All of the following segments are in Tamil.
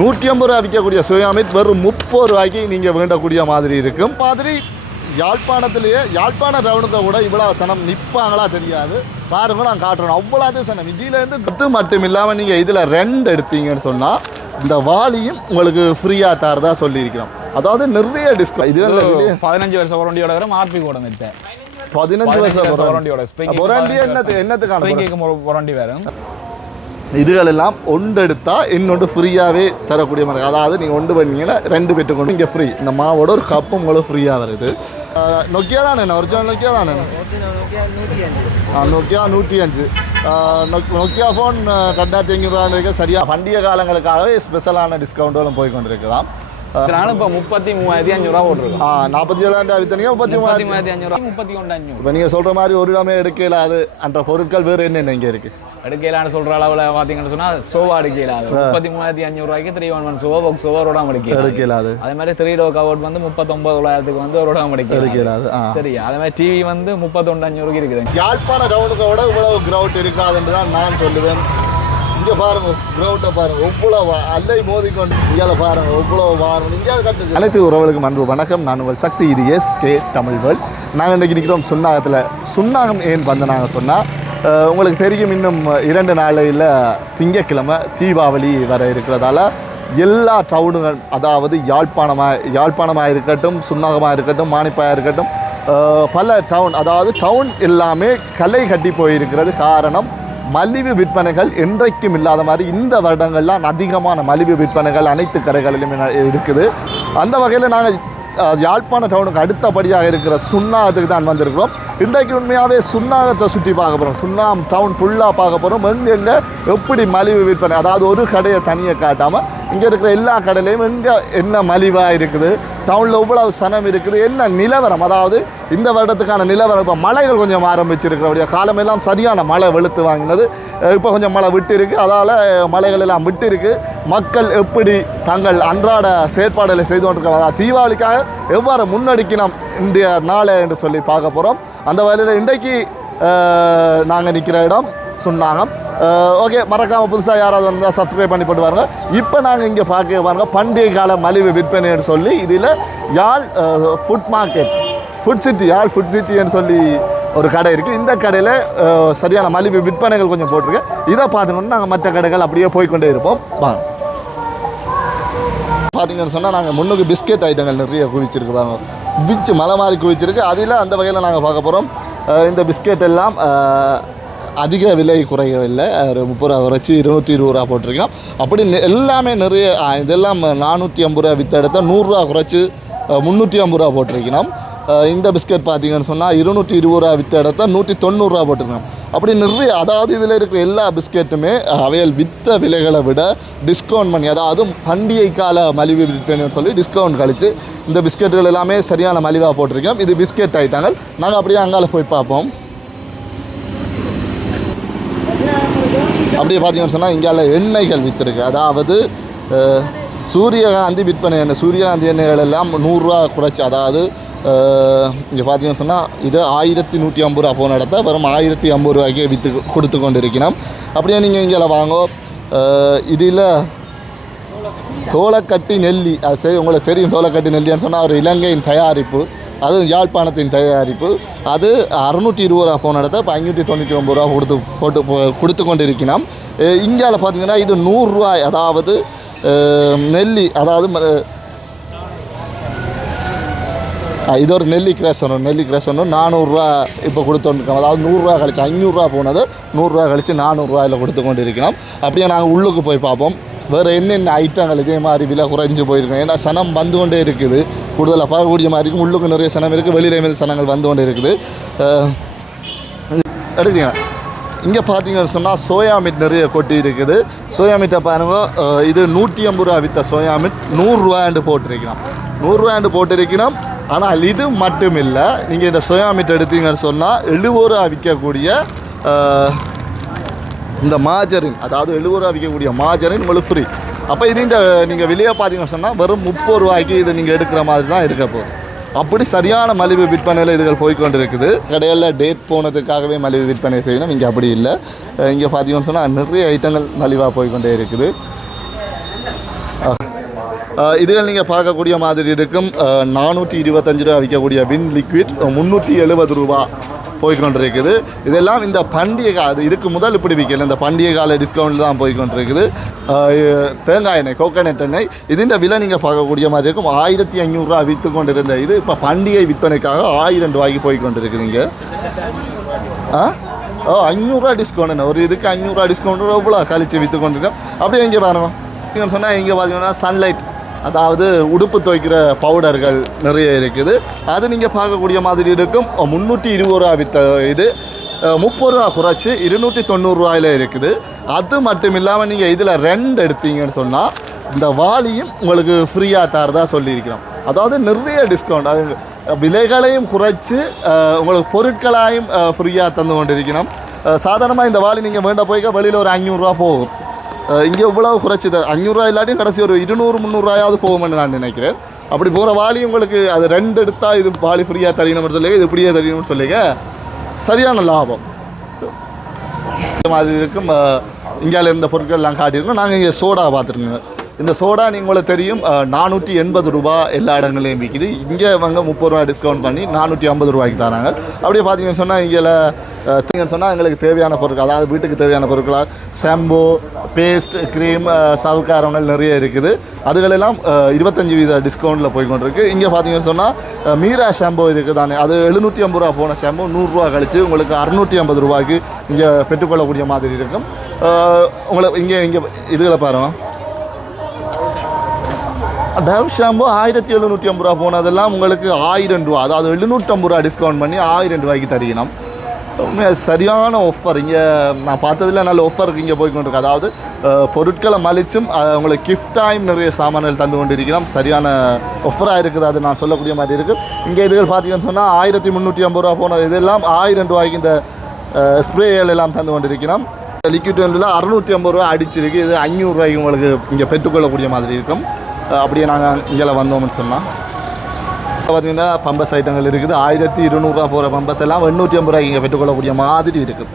நூற்றி ஐம்பது ரூபா விற்கக்கூடிய சோயாமீட் வெறும் முப்பது ரூபாய்க்கு நீங்கள் வேண்டக்கூடிய மாதிரி இருக்கும். மாதிரி யாழ்ப்பாணத்திலேயே யாழ்ப்பாண டவுனுக்கு கூட இவ்வளோ சனம் நிற்பாங்களா தெரியாது. பாருங்க நான் காட்டுறேன். அவ்வளோ சனம். இதிலேருந்து பத்து மட்டும் இல்லாமல் நீங்கள் இதில் ரெண்டு எடுத்தீங்கன்னு சொன்னால் இந்த வாளியும் உங்களுக்கு ஃப்ரீயாக தரதா சொல்லியிருக்கிறோம். அதாவது நிறைய டிஸ்கவுண்ட் இது பதினஞ்சு வருஷம் வாரண்டியோட வரும் ஆர்பி கூட பதினஞ்சு வருஷம் வாரண்டியோட என்னது? என்னத்துக்கான வாரண்டி வரும். இதுகள் எல்லாம் ஒன்று எடுத்தா இன்னொன்று ஃப்ரீயாகவே தரக்கூடிய மாதிரி அதாவது நீங்கள் ஒன்று பண்ணீங்கன்னா ரெண்டு பெற்றுக்கொண்டு இங்கே ஃப்ரீ இந்த மாவோட ஒரு கப்பு உங்களுக்கு ஃப்ரீயாக வருது நொக்கியா தானே ஒரிஜினல் நொக்கியா தானே நோக்கியா நூற்றி அஞ்சு. நொக்கியா ஃபோன் ரெண்டாயிரத்தி ஐநூறுரூவா இருக்க சரியாக பண்டிகை காலங்களுக்காகவே ஸ்பெஷலான டிஸ்கவுண்ட்களும் போய் கொண்டிருக்கலாம் இதனால இப்போ முப்பத்தி மூவாயிரத்தி அஞ்சூறு ரூபா போட்டிருக்கோம் ஆ நாற்பத்தி ஏழாயிரம் வித்தனியா முப்பத்தி மூவாயிரத்தி அஞ்சூறு முப்பத்தி ஒன்று அஞ்சூறு இப்போ நீங்கள் சொல்கிற மாதிரி ஒரு இடமே எடுக்கல அது அந்த பொருட்கள் வேறு என்னென்ன இங்கே இருக்குது எடுக்கலான்னு சொல்ற அளவில் பார்த்தீங்கன்னு சொன்னா சோவா எடுக்கல அது முப்பத்தி மூவாயிரத்தி அஞ்சூறு ரூபாய்க்கு த்ரீ ஒன் ஒன் சோவா பாக்ஸ் சோவா ரோடாம எடுக்கல எடுக்கல அது மாதிரி த்ரீ டோ கவர்ட் வந்து முப்பத்தொன்பது தொள்ளாயிரத்துக்கு வந்து ஒரு ரோடாம எடுக்கல எடுக்கல அது ஆ. சரி அதே மாதிரி டிவி வந்து முப்பத்தொன்று அஞ்சூறுக்கு இருக்குது. யாழ்ப்பாண டவுனுக்கு விட இவ்வளவு கிரவுட் இருக்காதுன்னு தான் நான் சொல்லுவேன். இங்கே பாருங்க கிரவுட்டை பாருங்க. இவ்வளவு அல்லை மோதிக்கொண்டு இங்கே பாருங்க இவ்வளவு பாருங்க. இங்கே கட்டு அனைத்து உறவுகளுக்கும் அன்பு வணக்கம். நான் உங்கள் சக்தி இது எஸ் கே தமிழ் வேர்ல்ட் நாங்கள் இன்றைக்கி நிற்கிறோம் சுன்னாகத்தில். சுன்னாகம் ஏன் வந்து நாங்கள் சொன்னால் உங்களுக்கு தெரியும் இன்னும் இரண்டு நாளையில் திங்கக்கிழமை தீபாவளி வர இருக்கிறதால எல்லா டவுனுகள் அதாவது யாழ்ப்பாணமாக யாழ்ப்பாணமாக இருக்கட்டும் சுன்னாகமாக இருக்கட்டும் மானிப்பாயாக இருக்கட்டும் பல டவுன் அதாவது டவுன் எல்லாமே களை கட்டி போயிருக்கிறது காரணம் மலிவு விற்பனைகள் என்றைக்கும் இல்லாத மாதிரி இந்த வருடங்கள்லாம் அதிகமான மலிவு விற்பனைகள் அனைத்து கடைகளிலும் இருக்குது. அந்த வகையில் நாங்கள் யாழ்ப்பாண டவுனுக்கு அடுத்தபடியாக இருக்கிற சுண்ணாகத்துக்கு தான் வந்திருக்கிறோம். இன்றைக்கு உண்மையாகவே சுண்ணாகத்தை சுற்றி பார்க்க போகிறோம் சுண்ணாம் டவுன் ஃபுல்லாக பார்க்க போகிறோம் எங்கெங்கே எப்படி மலிவு விற்பனை? அதாவது ஒரு கடையை தனியை காட்டாமல் இங்கே இருக்கிற எல்லா கடையிலையும் எங்கே என்ன மலிவாக இருக்குது? டவுனில் இவ்வளவு சனம் இருக்குது? என்ன நிலவரம்? அதாவது இந்த வருடத்துக்கான நிலவரம் இப்போ மழைகள் கொஞ்சம் ஆரம்பிச்சிருக்கிறபடியா காலமெல்லாம் சரியான மழை வெளுத்து வாங்கினது. இப்போ கொஞ்சம் மழை விட்டுருக்கு. அதால் மலைகள் எல்லாம் விட்டு மக்கள் எப்படி தங்கள் அன்றாட செயற்பாடுகளை செய்து கொண்டிருக்கிறாங்க அதாவது தீபாவளிக்காக எவ்வாறு முன்னெடுக்கினோம்? இந்திய நாளை என்று சொல்லி பார்க்க போகிறோம் அந்த வகையில் இன்றைக்கு நாங்கள் நிற்கிற இடம் சொன்னாங்க ஓகே மறக்காமல் புதுசாக யாராவது வந்தால் சப்ஸ்கிரைப் பண்ணி போட்டு வாருங்க இப்போ நாங்கள் இங்கே பார்க்க பாருங்க பண்டிகை கால மலிவு விற்பனைன்னு சொல்லி இதில் Yarl food market food city Yarl food சிட்டின்னு சொல்லி ஒரு கடை இருக்குது இந்த கடையில் சரியான மலிவு விற்பனைகள் கொஞ்சம் போட்டிருக்கு. இதை பார்த்துக்கணும் நாங்கள் மற்ற கடைகள் அப்படியே போய்க்கொண்டே இருப்போம். வாங்க. பார்த்தீங்கன்னு சொன்னால் நாங்கள் முன்னுக்கு பிஸ்கெட் ஐட்டங்கள் நிறைய குவிச்சிருக்கு பாருங்க. மலை மாதிரி குவிச்சிருக்கு. அதில் அந்த வகையில் நாங்கள் பார்க்க போகிறோம் இந்த பிஸ்கெட் எல்லாம் அதிக விலை குறையவில்லை. ஒரு முப்பது ரூபா குறைச்சி இருநூற்றி இருபது ரூபா போட்டிருக்கோம் அப்படி நெ- எல்லாமே நிறைய இதெல்லாம் நானூற்றி ஐம்பது ரூபா வித்த இடத்த நூறுரூவா குறைச்சி முந்நூற்றி ஐம்பது ரூபா போட்டிருக்கணும் இந்த பிஸ்கெட் பார்த்தீங்கன்னு சொன்னால் இருநூற்றி இருபது ரூபா விற்ற இடத்த நூற்றி தொண்ணூறுரூவா போட்டிருக்காங்க. அப்படி நிறைய அதாவது இதில் இருக்கிற எல்லா பிஸ்கெட்டுமே அவையல் அவைகள் வித்த விலைகளை விட டிஸ்கவுண்ட் பண்ணி அதாவது பண்டிகை கால மலிவு விற்பனைன்னு சொல்லி டிஸ்கவுண்ட் கழித்து இந்த பிஸ்கெட்டுகள் எல்லாமே சரியான மலிவாக போட்டிருக்கோம். இது பிஸ்கெட் ஐட்டங்கள். நாங்கள் அப்படியே அங்கால போய் பார்ப்போம். அப்படியே பார்த்தீங்கன்னு சொன்னால் இங்கே எண்ணெய்கள் விற்றுருக்கு அதாவது சூரியகாந்தி விற்பனை எண்ணெய் சூரியகாந்தி எண்ணெய்கள் எல்லாம் நூறுரூவா குறைச்சி அதாவது இங்கே பார்த்தீங்கன்னு சொன்னால் இது ஆயிரத்தி நூற்றி ஐம்பது ரூபா ஃபோன் இடத்த வெறும் ஆயிரத்தி ஐம்பது ரூபாய்க்கே விற்று கொடுத்து கொண்டு இருக்கணும் அப்படியே நீங்கள் இங்கே வாங்கோ. இதில் தோலக்கட்டி நெல்லி. அது சரி உங்களுக்கு தெரியும் தோலக்கட்டி நெல்லின்னு சொன்னால் ஒரு இலங்கையின் தயாரிப்பு. அதுவும் யாழ்ப்பாணத்தின் தயாரிப்பு. அது அறுநூற்றி இருபது ரூபா போன இடத்த இப்போ ஐநூற்றி தொண்ணூற்றி ஒம்பது ரூபா கொடுத்து போட்டு போ- கொடுத்து கொண்டு இருக்கிறோம் இந்தியாவில் பார்த்தீங்கன்னா இது நூறுரூவாய் அதாவது நெல்லி அதாவது ம- இது ஒரு நெல்லி கிரேசனும் நெல்லி கிரேசனும் நானூறுரூவா இப்போ கொடுத்துருக்கோம் அதாவது நூறுரூவா கழிச்சு ஐநூறுரூவா போனது நூறுரூவா கழிச்சு நானூறுரூவாயில் கொடுத்து கொண்டு இருக்கிறோம் அப்படியே நாங்கள் உள்ளுக்கு போய் பார்ப்போம். வேறு என்னென்ன ஐட்டங்கள் இதே மாதிரி விலை குறைஞ்சி போயிருக்கோம். ஏன்னா சனம் வந்து கொண்டே இருக்குது. கூடுதலாக பார்க்கக்கூடிய மாதிரி இருக்கும். உள்ளுக்கு நிறைய சனம் இருக்குது வெளியில மாதிரி சனங்கள் வந்து கொண்டே இருக்குது. அஹ், எடுக்கிறீங்க இங்கே பார்த்தீங்கன்னு சொன்னால் சோயா மீட் நிறைய கொட்டி இருக்குது. சோயா மீட்டை பாருங்க. இது நூற்றி ஐம்பது ரூபா விற்ற சோயா மீட் நூறுரூவாண்டு போட்டிருக்கிறோம். நூறுரூவாண்டு போட்டிருக்கிறோம். ஆனால் இது மட்டும் இல்லை நீங்கள் இந்த சோயா மீட் எடுத்தீங்கன்னு சொன்னால் எழுபது விற்கக்கூடிய இந்த மாஜரின் அதாவது எழுபது ரூபா விற்கக்கூடிய மாஜரின் உங்களுக்கு ஃப்ரீ அப்போ இது இந்த நீங்கள் வெளியே பார்த்தீங்கன்னு சொன்னால் வெறும் முப்பது ரூபாய்க்கு இது நீங்கள் எடுக்கிற மாதிரி தான் இருக்க போகுது. அப்படி சரியான மலிவு விற்பனையில் இதுகள் போய்கொண்டிருக்குது கடையில் டேட் போனதுக்காகவே மலிவு விற்பனை செய்யணும். இங்கே அப்படி இல்லை. இங்கே பார்த்தீங்கன்னு சொன்னால் நிறைய ஐட்டங்கள் மலிவாக போய்க்கொண்டே இருக்குது. இதுகள் நீங்கள் பார்க்கக்கூடிய மாதிரி இருக்கும். நானூற்றி இருபத்தஞ்சு ரூபா விற்கக்கூடிய வின் லிக்விட் முந்நூற்றி எழுபது ரூபா போய்கொண்டிருக்குது இதெல்லாம் இந்த பண்டிகை கால இதுக்கு முதல் இப்படி விற்கல. இந்த பண்டிகை கால டிஸ்கவுண்ட் தான் போய்கொண்டிருக்குது தேங்காய் எண்ணெய் கோகோனட் எண்ணெய் இதுன்ற விலை நீங்கள் பார்க்கக்கூடிய மாதிரி இருக்கும். ஆயிரத்தி ஐநூறுரூவா விற்று கொண்டிருந்த இது இப்போ பண்டிகை விற்பனைக்காக ஆயிரம் ரூபாய்க்கு போய்கொண்டிருக்குதுங்க ஆ? ஓ ஐநூறுரூவா டிஸ்கவுண்ட் ஒரு இதுக்கு ஐநூறுரூவா டிஸ்கவுண்ட் எவ்வளோ கழிச்சு விற்று கொண்டிருக்கோம் அப்படியே இங்கே பாருங்க. சொன்னால் இங்கே பார்த்தீங்கன்னா சன்லைட் அதாவது உடுப்பு துவைக்கிற பவுடர்கள் நிறைய இருக்குது. அது நீங்கள் பார்க்கக்கூடிய மாதிரி இருக்கும். முந்நூற்றி இருபது ரூபா வித்த இது. முப்பது ரூபா குறைச்சி இருநூற்றி தொண்ணூறுரூவாயில் இருக்குது. அது மட்டும் இல்லாமல் நீங்கள் இதில் ரெண்டு எடுத்தீங்கன்னு சொன்னால் இந்த வாளியும் உங்களுக்கு ஃப்ரீயாக தரதா சொல்லியிருக்கிறோம். அதாவது நிறைய டிஸ்கவுண்ட் அது விலைகளையும் குறைச்சி உங்களுக்கு பொருட்களாயும் ஃப்ரீயாக தந்து கொண்டிருக்கணும் சாதாரணமாக இந்த வாளி நீங்கள் வேண்ட போய்க்க வெளியில் ஒரு அஞ்சூறுரூவா போகும். இங்கே இவ்வளவு குறைச்சி அஞ்சூறுரூவா இல்லாட்டியும் கடைசி ஒரு இருநூறு முந்நூறுரூவாயாவது போகும்னு நான் நினைக்கிறேன். அப்படி போகிற வாலி உங்களுக்கு அது ரெண்டு எடுத்தால் இது வாலி ஃப்ரீயாக தரணும்னு சொல்லி இது இப்படியே தரணும்னு சொல்லிங்க. சரியான லாபம். இந்த மாதிரி இருக்கும் இந்தியாவில் இருந்த பொருட்கள்லாம் காட்டியிருக்கோம் நாங்கள் இங்கே சோடா பார்த்துருக்கோங்க இந்த சோடா நீங்கள் உங்களுக்கு தெரியும் நானூற்றி எண்பது ரூபா எல்லா இடங்களையும் விற்கிது இங்கே அவங்க முப்பது ரூபா டிஸ்கவுண்ட் பண்ணி நானூற்றி ஐம்பது ரூபாய்க்கு தராங்க. அப்படியே பார்த்தீங்கன்னு சொன்னால் இங்கே பார்த்தீங்கன்னு சொன்னால் எங்களுக்கு தேவையான பொருட்கள் அதாவது வீட்டுக்கு தேவையான பொருட்களாக ஷாம்பு பேஸ்ட் க்ரீம் சவுக்காரங்கள் நிறைய இருக்குது. அதுகளெல்லாம் இருபத்தஞ்சி வீத டிஸ்கவுண்ட்டில் போய் கொண்டிருக்கு இங்கே பார்த்தீங்கன்னு சொன்னால் மீரா ஷாம்பு இருக்குது தானே அது எழுநூற்றி ஐம்பது ரூபா போன ஷாம்பு நூறுரூவா கழிச்சு உங்களுக்கு அறுநூற்றி ஐம்பது ரூபாய்க்கு இங்கே பெற்றுக்கொள்ளக்கூடிய மாதிரி இருக்கும். உங்களை இங்கே இங்கே இதுகளை பாருங்க. டவ் ஷாம்பு ஆயிரத்தி எழுநூற்றி ஐம்பது ரூபா போனதெல்லாம் உங்களுக்கு ஆயிரம் ரூபா அதாவது எழுநூற்றம்பது ரூபா டிஸ்கவுண்ட் பண்ணி ஆயிரம் ரூபாய்க்கு தருகிறோம் சரியான ஆஃபர் இங்கே நான் பார்த்ததில் நல்ல ஆஃபர் இங்கே போய் கொண்டிருக்கு அதாவது பொருட்களை மலிச்சும் அஹ், உங்களுக்கு கிஃப்டாயும் நிறைய சாமான்கள் தந்து கொண்டிருக்கிறோம். சரியான ஆஃபராக இருக்குது அது நான் சொல்லக்கூடிய மாதிரி இருக்குது இங்கே இதுகள் பார்த்தீங்கன்னு சொன்னால் ஆயிரத்தி முந்நூற்றி ஐம்பது ரூபா போன இதெல்லாம் ஆயிரம் ரூபாய்க்கு இந்த ஸ்ப்ரேகள் எல்லாம் தந்து கொண்டிருக்கிறோம். லிக்விட் வேண்டில் அறுநூற்றி ஐம்பது ரூபா அடிச்சிருக்கு. இது அஞ்சூறுரூவாய்க்கு உங்களுக்கு இங்கே பெற்றுக்கொள்ளக்கூடிய மாதிரி இருக்கும். அப்படியே நாங்கள் இங்கே வந்தோம்னு சொன்னால் பார்த்தீங்கன்னா பம்பஸ் ஐட்டங்கள் இருக்குது. ஆயிரத்தி இருநூறுவா போகிற பம்பஸ் எல்லாம் எண்ணூற்றி ஐம்பது ரூபாய்க்கு இங்கே பெற்றுக்கொள்ளக்கூடிய மாதிரி இருக்குது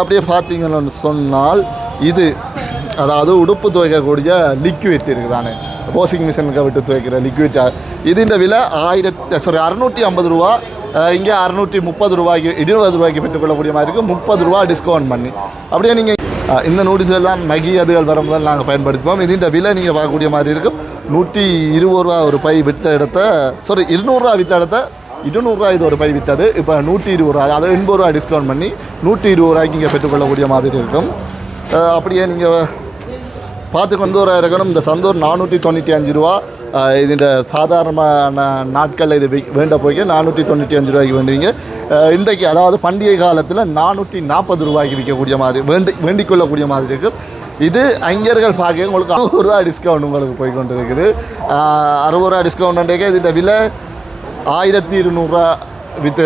அப்படியே பார்த்தீங்கன்னு சொன்னால் இது அதாவது உடுப்பு துவைக்கக்கூடிய லிக்விட் இருக்குதானே? வாஷிங் மிஷினுக்கு விட்டு துவைக்கிற லிக்விட் இதுன்ற விலை ஆயிரத்தி சாரி அறுநூற்றி ஐம்பது ரூபா இங்கே அறுநூற்றி முப்பது ரூபாய்க்கு இருபது ரூபாய்க்கு பெற்றுக்கொள்ளக்கூடிய மாதிரி இருக்குது முப்பது ரூபா டிஸ்கவுண்ட் பண்ணி. அப்படியே நீங்கள் இந்த நூடுல்ஸ் எல்லாம் மகி அதுகள் வரும்போது நாங்கள் பயன்படுத்துவோம். இதுன்ற விலை நீங்கள் பார்க்கக்கூடிய மாதிரி இருக்கும் நூற்றி இருபது ரூபா ஒரு பை விற்ற இடத்த சாரி இருநூறுரூவா விற்ற இடத்த இருநூறுரூவா இது ஒரு பை விற்றது இப்போ நூற்றி இருபது ரூபா அதாவது எண்பது ரூபா டிஸ்கவுண்ட் பண்ணி நூற்றி இருபது ரூபாய்க்கு இங்கே பெற்றுக்கொள்ளக்கூடிய மாதிரி இருக்கும். அப்படியே நீங்கள் பார்த்து கொண்டு வர இருக்கணும். இந்த சந்தூர் நானூற்றி தொண்ணூற்றி அஞ்சு ரூபா. இதில் சாதாரணமான நாட்களில் இது வேண்ட போய்க்கு. நானூற்றி தொண்ணூற்றி அஞ்சு ரூபாய்க்கு வேண்டுவீங்க. இன்றைக்கு அதாவது பண்டிகை காலத்தில் நானூற்றி நாற்பது ரூபாய்க்கு விற்கக்கூடிய மாதிரி வேண்டி வேண்டிக் கொள்ளக்கூடிய மாதிரி இருக்குது இது ஐங்கர்கள் பார்க்க உங்களுக்கு அறுபது ரூபா டிஸ்கவுண்ட் உங்களுக்கு போய் கொண்டு இருக்குது அறுபது ரூபா டிஸ்கவுண்ட் இதுன்ற விலை ஆயிரத்தி இருநூறுவா வித்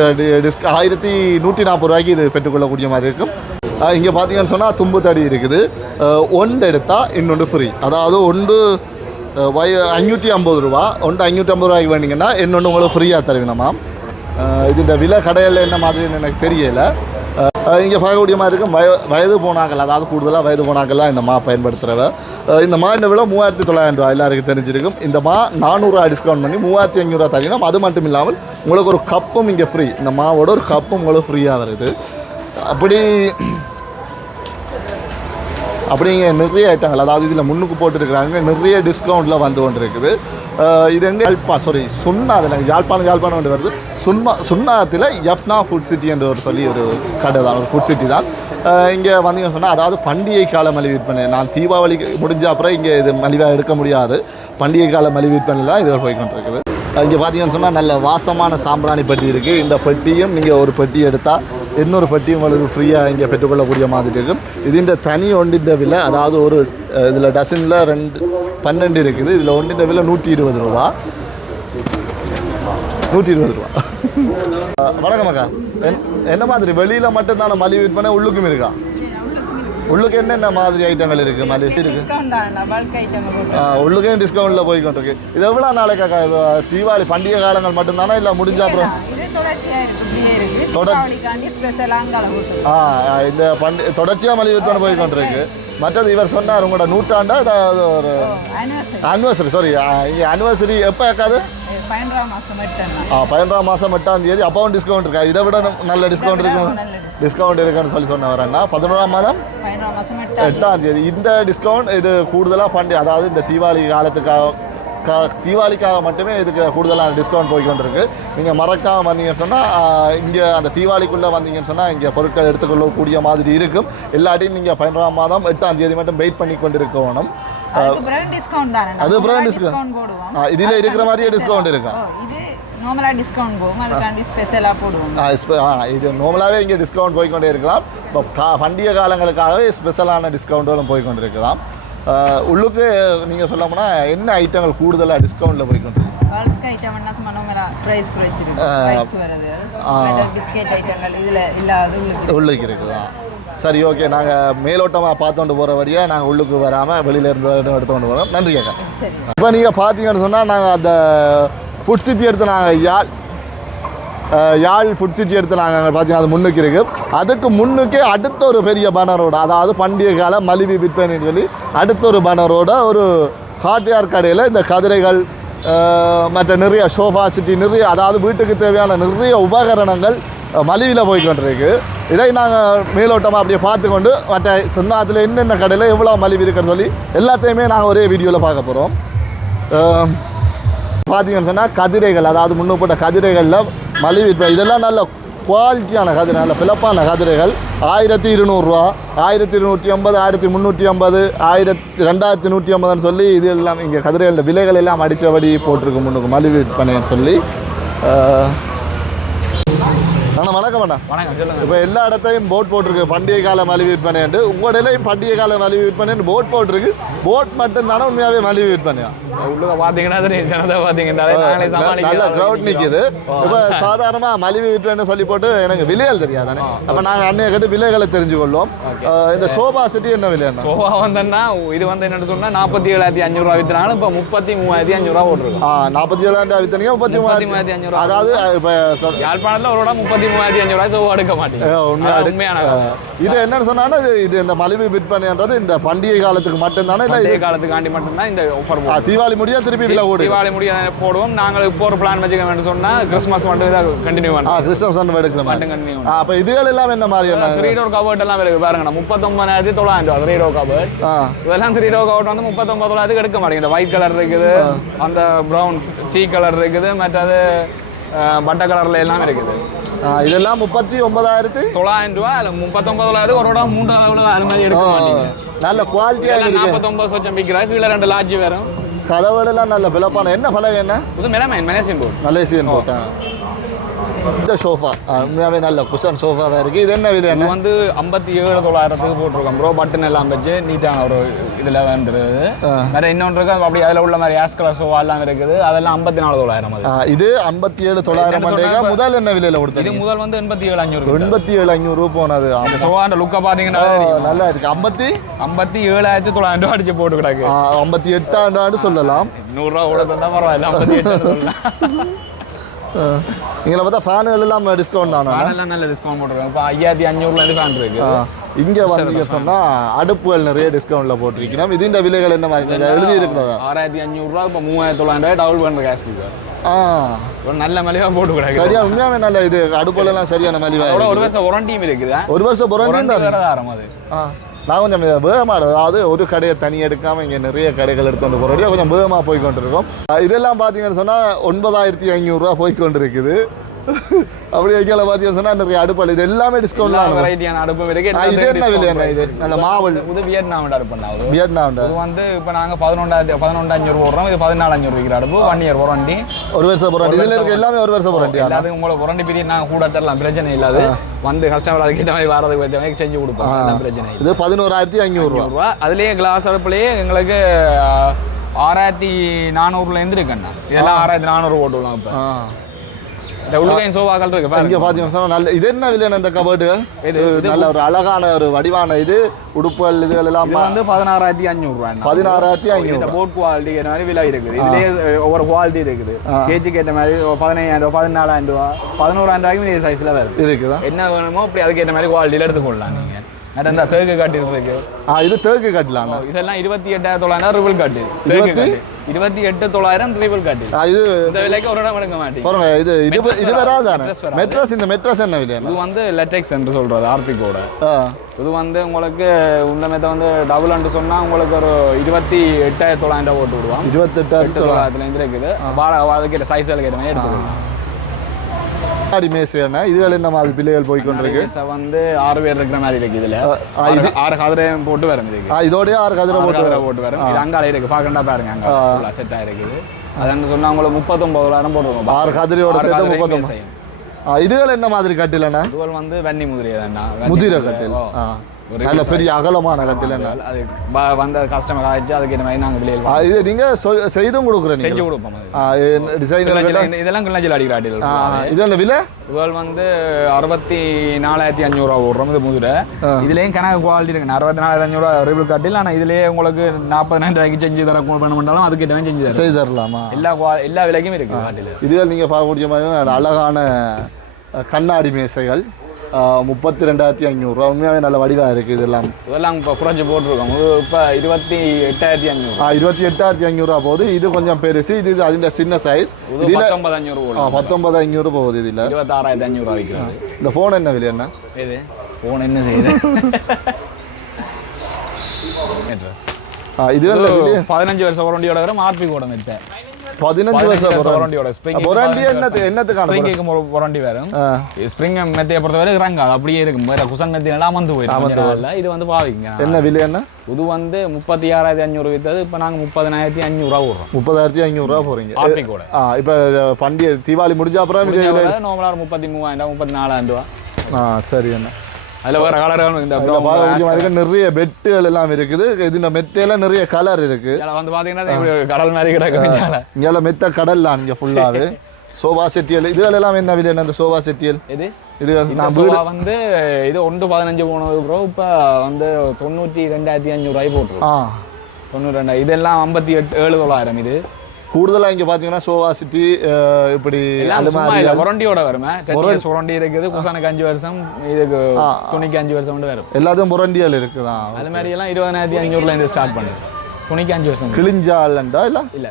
டிஸ்க ஆயிரத்தி நூற்றி நாற்பது ரூபாய்க்கு இது பெற்றுக்கொள்ளக்கூடிய மாதிரி இருக்கும். இங்கே பார்த்தீங்கன்னு சொன்னால் தும்பு தடி இருக்குது. ஒன்று எடுத்தால் இன்னொன்று ஃப்ரீ அதாவது ஒன்று வய அஞ்சூற்றி ஐம்பது ரூபா. ஒன்று அஞ்சூற்றி ஐம்பது ரூபாய்க்கு வேண்டிங்கன்னா இன்னொன்று உங்களுக்கு ஃப்ரீயாக தருவினமாம். இதுன்ற விலை கடையில் என்ன மாதிரின்னு எனக்கு தெரியலை. இங்கே பார்க்கக்கூடிய மாதிரி இருக்கும் வய வயது போனாக்கள் அதாவது கூடுதலாக வயது போனாக்கள்லாம் இந்த மா பயன்படுத்துகிறவ இந்த மா இந்த விலை மூவாயிரத்தி தொள்ளாயிரம் ரூபா எல்லாருக்கும் தெரிஞ்சிருக்கும். இந்த மா நானூறுரூவா டிஸ்கவுண்ட் பண்ணி மூவாயிரத்தி ஐநூறுரூவா தரணும் அது மட்டும் இல்லாமல் உங்களுக்கு ஒரு கப்பும் இங்கே ஃப்ரீ இந்த மாவோட ஒரு கப்பும் உங்களுக்கு ஃப்ரீயாக வருது. அப்படி அப்படிங்க நிறைய ஐட்டங்கள் அதாவது இதில் முன்னுக்கு போட்டுருக்குறாங்க. நிறைய டிஸ்கவுண்ட்டில் வந்து கொண்டு இருக்குது இது எங்கே? யாழ்ப்பா சாரி சுண்ணாதில் யாழ்ப்பாணம் யாழ்ப்பாணம் வந்து வருது. சுண்ணா சுண்ணாத்தில் எஃப்னா ஃபுட் சிட்டி என்ற ஒரு சொல்லி ஒரு கடை தான் ஒரு ஃபுட் சிட்டி தான். இங்கே வந்தீங்கன்னு சொன்னால் அதாவது பண்டிகை கால மலிவு விற்பனை. நான் தீபாவளி முடிஞ்ச அப்புறம் இங்கே இது மலிவாக எடுக்க முடியாது. பண்டிகை கால மலிவு விற்பனையில் தான் இதில் போய் கொண்டிருக்குது இங்கே பார்த்தீங்கன்னு சொன்னால் நல்ல வாசமான சாம்பிராணி பெட்டி இருக்குது இந்த பெட்டியும் நீங்கள் ஒரு பெட்டி எடுத்தால் இன்னொரு பெட்டி உங்களுக்கு ஃப்ரீயாக இங்கே பெற்றுக்கொள்ளக்கூடிய மாதிரி இருக்கும். இதுன்ற தனி ஒன்றின் விலை அதாவது ஒரு இதில் டசனில் ரெண்டு பன்னெண்டு இருக்குது. இதில் ஒன்றின் விலை நூற்றி இருபது ரூபா. நூற்றி இருபது ரூபா. வணக்கம் அக்கா. என்- என்ன மாதிரி? வெளியில் மட்டும்தான மலிவு விற்பனை உள்ளுக்கும் இருக்கா? உள்ளுக்கு என்னென்ன மாதிரி ஐட்டங்கள் இருக்குது இருக்கு? போட்டு. ஆ, உள்ளுக்கே டிஸ்கவுண்ட்டில் போய்கிட்டு இது எவ்வளோ நாளைக்கு தீபாவளி பண்டிகை காலங்கள் மட்டும்தானே? இல்லை முடிஞ்ச அப்புறம்? இது தொடர்ச்சியா இருக்கு இப்படியே இருக்கு. தொடர்- தீபாவளிக்காண்டி ஸ்பெஷலாக அங்கே போட்டு. ஆ இந்த பண்டி தொடர்ச்சியாக மலிவு விற்பனை போய் கொண்டிருக்கு மற்றது இவர் சொன்னார் உங்களோட நூற்றாண்டா? ஏதாவது ஒரு ஆனிவர்சரி சாரி இங்கே ஆனிவர்சரி எப்போ இருக்காது ஆ பதினொன்றாம் மாதம் எட்டாம் தேதி. அப்பவும் டிஸ்கவுண்ட் இருக்கா? இதை விட நல்ல டிஸ்கவுண்ட் இருக்கும். டிஸ்கவுண்ட் இருக்குன்னு சொல்லி சொன்னவர் அண்ணா. பதினொன்றாம் மாதம் எட்டாம் தேதி. இந்த டிஸ்கவுண்ட் இது கூடுதலாக பண்டி அதாவது இந்த தீபாவளி காலத்துக்காக கா தீபாவளிக்காக மட்டுமே இதுக்கு கூடுதலான டிஸ்கவுண்ட் போய்க்கொண்டிருக்கு நீங்கள் மறக்காம வந்தீங்கன்னு சொன்னால் இங்கே அந்த தீபாவளிக்குள்ளே வந்தீங்கன்னு சொன்னால் இங்கே பொருட்கள் எடுத்துக்கொள்ளக்கூடிய மாதிரி இருக்கும். எல்லாத்தையும் நீங்கள் பதினொன்றாம் மாதம் எட்டாம் தேதி மட்டும் வெயிட் பண்ணி கொண்டு இருக்கணும் அதுக்கு பிறகு டிஸ்கவுண்ட் தானே? அது discount. டிஸ்கவுண்ட் இதுல இருக்கிற மாதிரியே நார்மலாக டிஸ்கவுண்ட் போகும். அதுக்காண்டி ஸ்பெஷலாக போடுவோம். ஆ, ஸ்பெ- ஆ, இது நார்மலாகவே இங்கே டிஸ்கவுண்ட் போய்க்கொண்டே இருக்கலாம். இப்போ பண்டிகை காலங்களுக்காகவே ஸ்பெஷலான டிஸ்கவுண்ட்களும் ஆ, உள்ளுக்கு நீங்கள் சொல்ல போனால் என்ன ஐட்டங்கள் கூடுதலாக டிஸ்கவுண்ட்டில் போய்க்கொண்டிருக்கு? பல்க் ஐட்டம் என்ன சும்மா நார்மலாக ப்ரைஸ் குறைச்சிருக்கு ஆ. ப்ரைஸ் வருது. பிஸ்கெட் ஐட்டங்கள் இதில் இல்லாத உள்ளுக்கு. இருக்குதா சரி ஓகே நாங்கள் மேலோட்டமாக பார்த்துட்டு போகிற வழியாக நாங்கள் உள்ளுக்கு வராமல் வெளியில இருந்து எடுத்து கொண்டு வரோம். நன்றி சரி. இப்போ நீங்கள் பார்த்தீங்கன்னு சொன்னால் நாங்கள் அந்த ஃபுட் சிட்டி எடுத்து நாங்கள் யாழ் யாழ் ஃபுட் சிட்டி எடுத்து நாங்கள் பார்த்தீங்கன்னா அது முன்னுக்கு இருக்குது அதுக்கு முன்னுக்கே அடுத்த ஒரு பெரிய பேனரோட அதாவது பண்டிகை கால மலிவு விற்பனைன்னு சொல்லி அடுத்த ஒரு பேனரோட ஒரு ஹாட்யார் கடையில் இந்த கதிரைகள் மற்ற நிறைய சோஃபா சிட்டி நிறைய அதாவது வீட்டுக்கு தேவையான நிறைய உபகரணங்கள் மலிவில் போய் கொண்டிருக்கு இதை நாங்கள் மேலோட்டமாக அப்படியே பார்த்துக்கொண்டு மற்ற சொன்னாத்தில் என்னென்ன கடையில் எவ்வளோ மலிவு இருக்குன்னு சொல்லி எல்லாத்தையுமே நாங்கள் ஒரே வீடியோவில் பார்க்க போகிறோம் பார்த்தீங்கன்னு சொன்னால் கதிரைகள் அதாவது முன்னூப்பட்ட கதிரைகளில் மலிவு இப்போ இதெல்லாம் நல்ல குவாலிட்டியான கதிரை நல்ல பிளப்பான கதிரைகள். ஆயிரத்தி இருநூறுரூவா ஆயிரத்தி இருநூற்றி ஐம்பது ஆயிரத்தி முந்நூற்றி ஐம்பது ஆயிரத்தி ரெண்டாயிரத்தி நூற்றி ஐம்பதுன்னு சொல்லி இது எல்லாம் இங்கே கதிரைகளோட விலைகள் எல்லாம் அடித்தபடி போட்டிருக்கு முன்னுக்கு மலிவு விற்பனைன்னு சொல்லி அண்ணா வணக்கம் அண்ணா. வணக்கம் சொல்லுங்க. இப்போ எல்லா இடத்தையும் போட் போட்டிருக்கு. பண்டிகை கால மலிவு விற்பனைண்டு உங்கள் இடையிலையும் பண்டிகை கால மலிவு விற்பனைன்னு போட் போட்டிருக்கு. போட் மட்டும் தானே உண்மையாகவே மலிவு விற்பனையா? உள்ளுக பாத்தீங்கன்னா ஜனதை சமாளிக்க நல்ல க்ரௌட் நிக்குது. இப்போ சாதாரணமா மலிவு விற்பனை சொல்லி போட்டு எனக்கு விலைகள் தெரியாதானே? அப்ப நாங்க அன்னைய கேட்டு விலைகளை தெரிஞ்சு கொள்வோம் இந்த சோபா சிட்டி என்ன விலை சோஃபா வந்தேன்னா இது வந்து என்னன்னு சொன்னா நாற்பத்தி ஏழாயிரத்தி அஞ்சூறுவா வித்துனாலும் இப்போ முப்பத்தி மூவாயிரத்தி அஞ்சூறுவா போட்டிருக்கோம் ஆ நாற்பத்தி ஏழாயிரம் வித்தனீங்க முப்பத்தி முப்பத்தி மூவாயிரத்தி அஞ்சூறுவா அதாவது இப்போ யாழ்ப்பாணத்துல ஒரு இடம் மூவாயிரத்தி அஞ்சூறுவா சோஃபா எடுக்க மாட்டேங்க. அஹ் உண்மையா அதான் எடு- உண்மையான இது என்னன்னு சொன்னா இது இந்த மலிவு விற்பனைன்றது இந்த பண்டிகை காலத்துக்கு மட்டும்தானே இல்லை காலத்துக்காண்டி மட்டும்தான் இந்த ஆஃபர் தீபாவளி முடியா திருப்பி விலை கூடு தீபாவளி முடிய போடுவோம். நாங்கள் இப்போ ஒரு பிளான் வச்சுக்க வேண்டும் சொன்னா கிறிஸ்மஸ் மட்டும் இதை கண்டினியூ பண்ணுவோம். கிறிஸ்டம்ஸ் எடுக்கிற மட்டும் கண்டினியூ அப்ப இதுகள் எல்லாம் என்ன மாதிரி த்ரீ டோர் கபர்ட் எல்லாம் இருக்கு பாருங்க முப்பத்தொன்பதாயிரத்தி தொள்ளாயிரம் ரூபா த்ரீ டோர் கபர்ட் ஆ. இதெல்லாம் த்ரீ டோர் கபர்ட் வந்து முப்பத்தொன்பது தொள்ளாயிரத்துக்கு எடுக்க மாட்டேங்குது ஒயிட் கலர் இருக்குது அந்த ப்ரௌன் டீ கலர் இருக்குது மற்றது பட்டை கலர்ல எல்லாம் இருக்குது. இதெல்லாம் முப்பத்தி ஒன்பதாயிரத்தி? தொள்ளாயிரம் ரூபா இல்லை முப்பத்தொன்பது தொள்ளாயிரத்து ஒரு இடம் மூன்றாவது அளவு அது மாதிரி எடுக்க மாட்டீங்க. நல்ல குவாலிட்டியாக நாற்பத்தொன்பது சொச்சம் விற்கிறா கீழே ரெண்டு லாட்ஜ் வரும் கதவுகளெல்லாம் நல்ல பிளப்பான என்ன பலகை என்ன? இது மெலமைன் மெனசின் போர்டு மலேசியன் போட்டேன் இந்த சோஃபா உண்மையாகவே நல்ல குஷன் சோஃபாவாக இருக்குது இது என்ன விலை வந்து ஐம்பத்தி ஏழு தொள்ளாயிரத்துக்கு போட்டிருக்கோம் ப்ரோ பட்டன் எல்லாம் வச்சு நீட்டான ஒரு இதில் வந்துருது. வேற இன்னொன்று இருக்கு அப்படி அதில் உள்ள மாதிரி ஆஸ் கலர் சோவா எல்லாம் இருக்குது. அதெல்லாம் ஐம்பத்தி நாலு தொள்ளாயிரம் இது ஐம்பத்தி ஏழு தொள்ளாயிரம் முதல் என்ன விலையில் இது கொடுத்தீங்க? முதல் வந்து எண்பத்தி ஏழு அஞ்சூறு எண்பத்தி ஏழு ஐநூறு போனது. இந்த சோவாண்ட லுக்கை பார்த்தீங்கன்னா நல்லா இருக்கு. ஐம்பத்தி? ஐம்பத்தி ஏழாயிரத்தி தொள்ளாயிரம் ரூபா அடிச்சு போட்டு கிடக்கு. ஐம்பத்தி எட்டாண்டு சொல்லலாம். நூறுரூவா கூட தந்தா பரவாயில்ல. ஐம்பத்தி எட்டு சொல்லலாம். இங்கே பார்த்தா ஃபேனுகள் எல்லாம் டிஸ்கவுண்ட் தானே? அதெல்லாம் நல்ல டிஸ்கவுண்ட் போட்டிருக்காங்க. இப்போ ஐயாயிரத்தி அஞ்சூறுலேருந்து ஃபேன் இருக்கு. இங்கே வந்தீங்க சொன்னால் அடுப்புகள் நிறைய டிஸ்கவுண்ட்டில் போட்டிருக்கிறோம். இதுன்ற விலைகள் என்ன மாதிரி எழுதி இருக்கிறதா? ஆறாயிரத்தி அஞ்சூறுரூவா இப்போ மூவாயிரத்தி தொள்ளாயிரம் ரூபாய் டபுள் பண்ணுற ஆ. ஒரு நல்ல மலிவாக போட்டு கிடக்கு. சரியா? உண்மையாவே நல்ல இது. அடுப்புல எல்லாம் சரியான மலிவா. ஒரு வருஷம் ஒரண்டியும் இருக்குது. ஒரு வருஷம் வேற தாரம் அது. நான் கொஞ்சம் வேகமாக அதாவது ஒரு கடையை தனி எடுக்காமல் இங்கே நிறைய கடைகள் எடுத்துகிட்டு போகிறோம் கொஞ்சம் வேகமாக போய் கொண்டிருக்கோம் இதெல்லாம் பார்த்தீங்கன்னு சொன்னால் ஒன்பதாயிரத்தி ஐநூறுரூவா போய் கொண்டிருக்குது அப்படி எங்கே பார்த்தீங்கன்னு சொன்னால் நிறைய அடுப்பாள் இது எல்லாமே டிஸ்கவுண்ட்லாம் வெரைட்டியான அடுப்பும் இருக்கு. ஆ, இது என்ன விலை என்ன இது? நல்ல மாவல் இது வியட்நாம் அடுப்புண்டா அது வியட்நாம் இது வந்து இப்போ நாங்கள் பதினொன்றாயிரத்தி பதினொன்று அஞ்சூறு போடுறோம். இது பதினாலு அஞ்சூறு விற்கிற அடுப்பு ஒன் இயர் ஒரண்டி ஒரு வருஷம் புரண்டி இதில் இருக்க எல்லாமே ஒரு வருஷம் புரண்டி எல்லாத்துக்கும் உங்களுக்கு ஒரண்டி பீரியட் நாங்கள் கூட தரலாம். பிரச்சனை இல்லாது வந்து கஸ்டமர் அதுக்கேற்ற மாதிரி வரதுக்கு ஏற்ற மாதிரி செஞ்சு கொடுப்போம். பிரச்சனை இது பதினோராயிரத்தி ஐநூறுரூவா அதுலேயே கிளாஸ் அடுப்புலேயே எங்களுக்கு ஆறாயிரத்தி நானூறுலேருந்து இருக்குண்ணா இதெல்லாம் ஆறாயிரத்தி நானூறு போட்டுக்கலாம் இப்போ. இந்த உள்ளுக்கையும் சோவாக்கள் இருக்கு பாருங்க. இங்கே நல்ல இது என்ன விலையான இந்த கபோர்டு நல்ல ஒரு அழகான ஒரு வடிவான இது உடுப்புகள் இதுகள் எல்லாம் வந்து பதினாறாயிரத்தி அஞ்சூறுரூவா பதினாறாயிரத்தி ஐநூறு. போட் குவாலிட்டி ஏற்ற மாதிரி விலை இருக்குது. இதுலேயே ஒவ்வொரு குவாலிட்டி இருக்குது. கேஜிக்கு ஏற்ற மாதிரி பதினையாயிரம் ரூபா பதினாலாயிரம் ரூபா பதினோராயிரம் இதே சைஸில் வருது இருக்குதா. என்ன வேணுமோ அப்படி அதுக்கேற்ற மாதிரி குவாலிட்டியில் எடுத்துக்கொள்ளலாம் நீங்கள் மேடம் இந்த தேக்கு காட்டிருக்கு ஆ இது தேக்கு கட்டலாம் இதெல்லாம் இருபத்தி எட்டாயிரத்தி தொள்ளாயிரம் காட்டு. தேக்கு காட்டு. இருபத்தி எட்டு தொள்ளாயிரம் காட்டு இது இந்த விலைக்கு ஒரு இடம் எடுக்க மாட்டீங்க பாருங்க இது இது. வராதானே. மெட்ரஸ் இந்த மெட்ரஸ் என்ன விலை? இது வந்து லெட்டெக்ஸ் என்று சொல்றது ஆர்பிகோட ஆ. இது வந்து உங்களுக்கு உள்ள மெத்த வந்து டபுள் அண்டு சொன்னா உங்களுக்கு ஒரு இருபத்தி எட்டாயிரத்தி தொள்ளாயிரம் ரூபா போட்டு விடுவான். இருபத்தெட்டாயிரத்தி தொள்ளாயிரத்துல இருந்து இருக்குது. வாழ அதுக்கிட்ட சைஸ் கேட்ட மாதிரி எடுத்துக்கலாம் அடி மேசையான இதுகள் என்ன மாதிரி பிள்ளைகள் போய் கொண்டிருக்கு வந்து ஆறு பேர் இருக்கிற மாதிரி இருக்கு இதுல. ஆறு- கதிரையும் போட்டு வரும் இதுக்கு. இதோடய ஆறு கதிரை போட்டு போட்டு வரும். இது அங்கால இருக்கு. பாக்கண்டா பாருங்க அங்க செட் ஆயிருக்குது அதுன்னு சொன்னா உங்களுக்கு முப்பத்தொன்பதாயிரம் போட்டுருவோம் ஆறு கதிரையோட சேர்த்து. ஆ இதுகள் என்ன மாதிரி கட்டிலண்ணா இதுவல் வந்து வன்னி முதிரை தான்டா முதிரை கட்டில். ஆ. நல்ல பெரிய அகலமான கட்டில் அது வந்த கஸ்டமர் ஆயிடுச்சு அதுக்கு மாதிரி நாங்க விலையில் ஆ, இது நீங்க சொல்- செய்தும் கொடுக்குறேன் செஞ்சு கொடுப்போம் இந்த- இதெல்லாம் கிளஞ்சில் அடிக்கிற இது என்ன விலை? இதுவல் வந்து அறுபத்தி நாலாயிரத்தி அஞ்சூறுவா ஓடுறோம் இது முதிரை இதுலேயும் கணக்கு குவாலிட்டி இருக்கு. அறுபத்தி நாலாயிரத்தி அஞ்சூறுவா ரிபிள் காட்டில். ஆனால் இதுலேயே உங்களுக்கு நாற்பதாயிரம் ரூபாய்க்கு செஞ்சு தர பண்ண பண்ணாலும் அதுக்கு கிட்ட செஞ்சு செய்து தரலாமா? எல்லா எல்லா விலைக்கும் இருக்கு காட்டில் இதுகள் நீங்கள் பார்க்கக்கூடிய மாதிரி அழகான கண்ணாடி மேசைகள். முப்பத்தி ரெண்டாயிரத்தி ஐநூறுரூவா உண்மையாகவே நல்ல வடிவாக இருக்குது இதெல்லாம். இதெல்லாம் இப்போ குறைச்சி போட்டிருக்கோம். இப்போ இருபத்தி எட்டாயிரத்தி அஞ்சூறு ஆ, இருபத்தி எட்டாயிரத்தி ஐநூறுரூவா போகுது. இது கொஞ்சம் பெருசு. இது அதிൻ്റെ சின்ன சைஸ் இது இதில் பத்தொன்பது அஞ்சூறு ஓடும் பத்தொன்பது ஐநூறு போகுது இதில். இருபத்தாறாயிரத்தி அஞ்சூறுவா விற்கிறது இந்த ஃபோன் என்ன விலை என்ன இது? போன் என்ன செய்யுது. ஆ, இதுகள் இது பதினஞ்சு வருஷம் வாரண்டியோட வரும் ஆர்பி கூட மெத்த பதினஞ்சு வருஷம் ஸ்ப்ரிங் என்னது என்னத்துக்கான வாரண்டி வரும் ஸ்ப்ரிங் மெத்தையை பொறுத்தவரை இறங்காது அப்படியே இருக்கும் வேற குசன் மெத்தியெல்லாம் அமர்ந்து போயிடும் கொஞ்ச நாள்ல. இது வந்து பாவிங்க என்ன விலை என்ன இது வந்து முப்பத்தி ஆறாயிரத்தி அஞ்சூறு வித்தது இப்போ நாங்கள் முப்பதினாயிரத்தி அஞ்சூறுரூவா விடுறோம் முப்பதாயிரத்தி ஐநூறுரூவா போகிறீங்க ஆ இப்போ பண்டிகை தீபாவளி முடிஞ்ச அப்புறம் முப்பத்தி மூவாயிரம் முப்பத்தி நாலாயிரம் ரூபா ஆ சரி என்ன அதில் வேற கலர்கள் இந்த இருக்கு, நிறைய பெட்டுகள் எல்லாம் இருக்குது. இதுல மெத்தையில நிறைய கலர் இருக்கு. வந்து பார்த்தீங்கன்னா கடல் மாதிரி கிடக்கு. இங்கே மெத்த கடல்லாம் இங்க ஃபுல்லாவே சோபா செட்டியல். இதுகள் எல்லாம் என்ன என்ன இந்த சோபா செட்டியல்? இது இது இந்த நான் வீடு வந்து இது ஒன்று பதினஞ்சு போனது ப்ரோ இப்போ வந்து தொண்ணூற்றி ரெண்டாயிரத்தி அஞ்சூறுரூவாய் போட்டுருவோம் ஆ. தொண்ணூறு ரெண்டாயிரம். இதெல்லாம் ஐம்பத்தி எட்டு ஏழு தொள்ளாயிரம் இது. கூடுதலா இங்க பாத்தீங்கன்னா சோபா சிட்டி அஹ், இப்படி ஒரண்டியோட வருமே. ஒரண்டி இருக்குது குசானுக்கு அஞ்சு வருஷம் இதுக்கு துணிக்கு அஞ்சு வருஷம் வரும். எல்லாத்தையும் முரண்டியல் இருக்குதான் அது மாதிரி எல்லாம் இருபதாயிரத்தி அஞ்சூறுல இருந்து ஸ்டார்ட் பண்ணுது. துணிக்கு அஞ்சு வருஷம். கிழிஞ்சாலண்டா இல்ல? இல்ல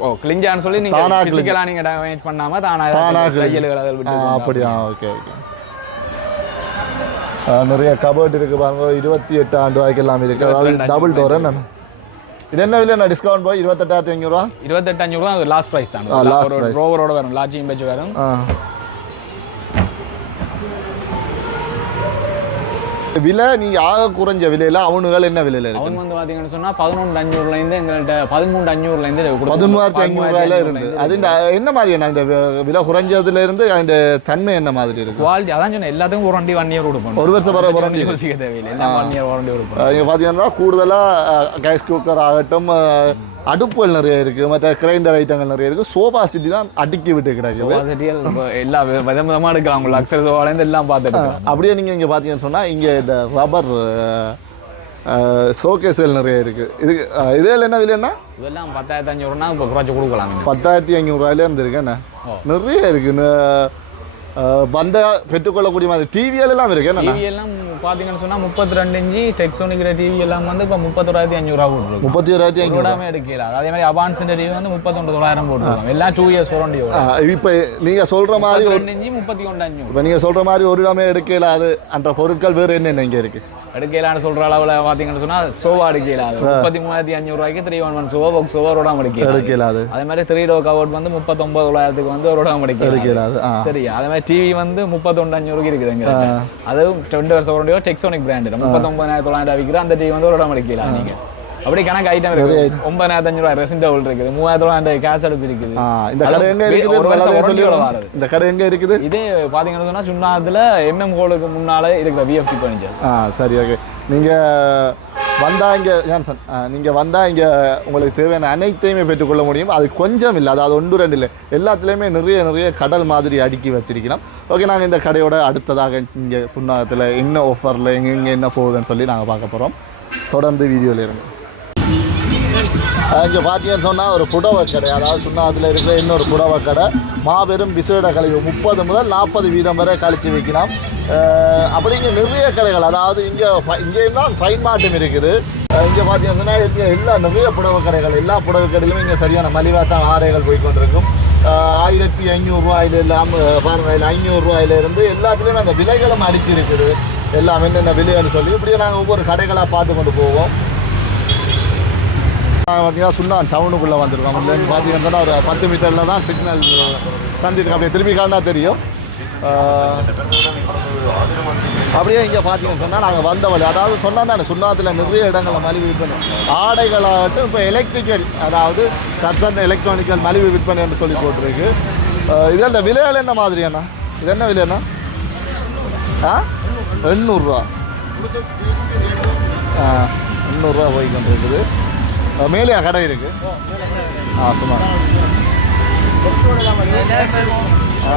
ஓ கிளிஞ்சான்னு சொல்லி நீங்க பிசிக்கலா நீங்க டேமேஜ் பண்ணாம தானா தானா கையல்கள் அதில் விட்டு அப்படியா? Okay okay. நிறைய கபர்ட் இருக்கு பாருங்க. இருபத்தி எட்டு ஆண்டு ரூபாய்க்கு எல்லாம் இருக்கு. அதாவது டபுள் டோர் என்ன இது என்ன விலை நான் டிஸ்கவுண்ட் போய் இருபத்தெட்டாயிரத்தி ஐநூறுரூவா இருபத்தெட்டு அஞ்சு ரூபா லாஸ்ட் ப்ரைஸ் தான். ட்ரோவரோட வரும் லாட்சியும் பேச்சு வரும் விலை நீங்க ஆக குறைஞ்ச விலையில அவனுகள் என்ன விலையில இருக்கு? அவங்க வந்து பாத்தீங்கன்னு சொன்னா பதினொன்று அஞ்சூறுல இருந்து எங்கள்கிட்ட பதிமூன்று அஞ்சூறுல இருந்து கொடுத்துருக்கோம். பதிமூவாயிரத்தி ஐநூறு ரூபாயில இருந்து. அது இந்த என்ன மாதிரியான இந்த வி- விலை குறைஞ்சதுல இருந்து அந்த தன்மை என்ன மாதிரி இருக்கு? குவாலிட்டி அதான் சொன்னேன் எல்லாத்துக்கும் ஒரு வண்டி ஒன் இயர் கொடுப்போம். ஒரு வருஷம் வர வண்டி. யோசிக்க தேவையில்லை. ஒன் இயர் வாரண்டி கொடுப்போம். அஹ் இங்க பாத்தீங்கன்னா கூடுதலா கேஸ் குக்கர் ஆகட்டும் அடுப்புகள் நிறைய இருக்கு மற்ற கிரைண்டர் ஐட்டங்கள் நிறைய இருக்கு. சோபா சிட்டி தான் அடுக்கி விட்டு இப்போ எல்லா வி- வித விதமா எடுக்கலாம் உங்க லக்ஸர் சோவாலேருந்து எல்லாம் பார்த்துட்டு. அப்படியே நீங்க இங்க பாத்தீங்கன்னு சொன்னா இங்க இந்த ரப்பர் ஷோகேஸ்கள் நிறைய இருக்கு. இது இதுல என்ன விலைன்னா இதெல்லாம் பத்தாயிரத்தி அஞ்சூறுனா இப்போ குறைச்சி கொடுக்கலாம். பத்தாயிரத்தி ஐநூறுரூவாயில இருந்து இருக்கு. என்ன? நிறைய இருக்கு. ந- அஹ், வந்த பெற்றுக்கொள்ளக்கூடிய மாதிரி டிவிகள் எல்லாம் இருக்கு. என்ன டிவி எல்லாம் பாத்தீங்கன்னு சொன்னா முப்பத்தி ரெண்டு இன்ச்சு டெக்ஸோனிக்கிற டிவி எல்லாம் வந்து இப்போ முப்பத்தோராயிரத்தி அஞ்சூறுவா போட்டுருக்கோம் முப்பத்தி ஓராயிரத்தி ஐநூறு எடுக்கல. அதே மாதிரி அபான்ஸ் டிவி வந்து முப்பத்தொன்று தொள்ளாயிரம் போட்டுருக்கோம் எல்லாம் டூ இயர்ஸ் வாரண்டி இப்போ நீங்க சொல்ற மாதிரி ரெண்டு இன்ச்சு முப்பத்தி ஒன்று அஞ்சூறு இப்போ நீங்க சொல்ற மாதிரி ஒரு இடமே எடுக்கல. அது அந்த பொருட்கள் வேறு என்னென்ன இங்க இருக்கு? எடுக்கலான்னு சொல்ற அளவுல பாத்தீங்கன்னு சொன்னா சோவா எடுக்கல அது முப்பத்தி மூவாயிரத்தி அஞ்சூறு ரூபாய்க்கு த்ரீ ஒன் ஒன் சோவா பாக்ஸ் சோவரோட எடுக்கல எடுக்கல அது அதே மாதிரி த்ரீ டோ கவர்ட் வந்து முப்பத்தொன்பது தொள்ளாயிரத்துக்கு வந்து ஒரு இடம் எடுக்கல எடுக்கல அது ஆ. சரி அதே மாதிரி டிவி வந்து முப்பத்தொன்று அஞ்சூறுக்கு இருக்குதுங்க அதுவும் ரெண்டு வருஷம் டெக்ஸோனிக் பிராண்டு முப்பத்தொன்பதாயிரத்தி தொள்ளாயிரம் விற்கிற அந்த டிவி வந்து ஒரு இடம் எடுக்கலாம் நீங்க. அப்படி கணக்கு ஐட்டம் இருக்கு ஒன்பதாயிரத்தி அஞ்சூறு ரெசின் டவுல் இருக்குது. மூவாயிரத்தி தொள்ளாயிரம் கேஸ் அடுப்பு இருக்குது. இந்த கடை எங்க அது இருக்குது? ஒரு வருஷம் சொல்லிடுங்க. வாரது. இந்த கடை எங்க இருக்குது? இது பாத்தீங்கன்னு சொன்னா சுண்ணாத்துல எம்எம் கோலுக்கு முன்னால இருக்கிற விஎஃப்டி பர்னிச்சர்ஸ் ஆ சரி ஓகே நீங்க வந்தா இங்க ஜான்சன் நீங்க வந்தா இங்க உங்களுக்கு தேவையான அனைத்தையுமே பெற்றுக்கொள்ள முடியும். அது கொஞ்சம் இல்லை அதாவது ஒன்று ரெண்டு இல்லை. எல்லாத்துலேயுமே நிறைய நிறைய கடல் மாதிரி அடுக்கி வச்சிருக்கலாம் ஓகே நாங்கள் இந்த கடையோட அடுத்ததாக இங்கே சுண்ணாகத்தில் என்ன ஆஃபரில் எங்கே எங்கே என்ன போகுதுன்னு சொல்லி நாங்கள் பார்க்க போகிறோம் தொடர்ந்து வீடியோவில் இருங்க. இங்கே பார்த்தீங்கன்னு சொன்னால் ஒரு புடவை கடை. அதாவது சுண்ணாத்தில் இருக்கிற இன்னொரு புடவை கடை. மாபெரும் விசேட கழிவு முப்பது முதல் நாற்பது வீதம் வரை கழித்து வைக்கலாம். அஹ் அப்படி இங்கே நிறைய கடைகள். அதாவது இங்கே இங்கேயும் தான் ஃபைன் மாட்டம் இருக்குது. இங்கே பார்த்தீங்கன்னு சொன்னால் இங்கே எல்லா நிறைய புடவை கடைகள். எல்லா புடவை கடையிலுமே இங்கே சரியான மலிவாக தான் ஆடைகள் போய் கொண்டிருக்கும். ஆயிரத்தி ஐநூறுரூவாயில இல்லாமல் பாருங்கள் ஐநூறுரூவாயிலேருந்து எல்லாத்துலேயுமே அந்த விலைகளும் அடிச்சிருக்குது. எல்லாம் என்னென்ன விலைன்னு சொல்லி இப்படியே நாங்கள் ஒவ்வொரு கடைகளாக பார்த்து கொண்டு போவோம். பார்த்தீங்கன்னா சுண்ணா டவுனுக்குள்ளே வந்திருக்கோம். இங்கேருந்து பார்த்தீங்கன்னு ஒரு பத்து மீட்டரில் தான் சிக்னல் சந்திருக்கு. அப்படியே திரும்பி காண்டா தெரியும். அப்படியே இங்கே பார்த்தீங்கன்னு சொன்னால் நாங்கள் வந்த வழி. அதாவது சொன்னால் தானே சுண்ணாத்தில் நிறைய இடங்களில் மலிவு விற்பனை. ஆடைகளாகட்டும் இப்போ எலக்ட்ரிக்கல் அதாவது தற்சந்த எலக்ட்ரானிக்கல் மலிவு விற்பனை என்று சொல்லி போட்டிருக்கு. ஆஹ், இது விலைகள் என்ன மாதிரி அண்ணா? இது என்ன விலைண்ணா? ஆ எண்ணூறுரூவா ஆ எண்ணூறுரூவா போய் இருக்குது மேலேயா கடை இருக்கு. ஆ சும்மா. ஆ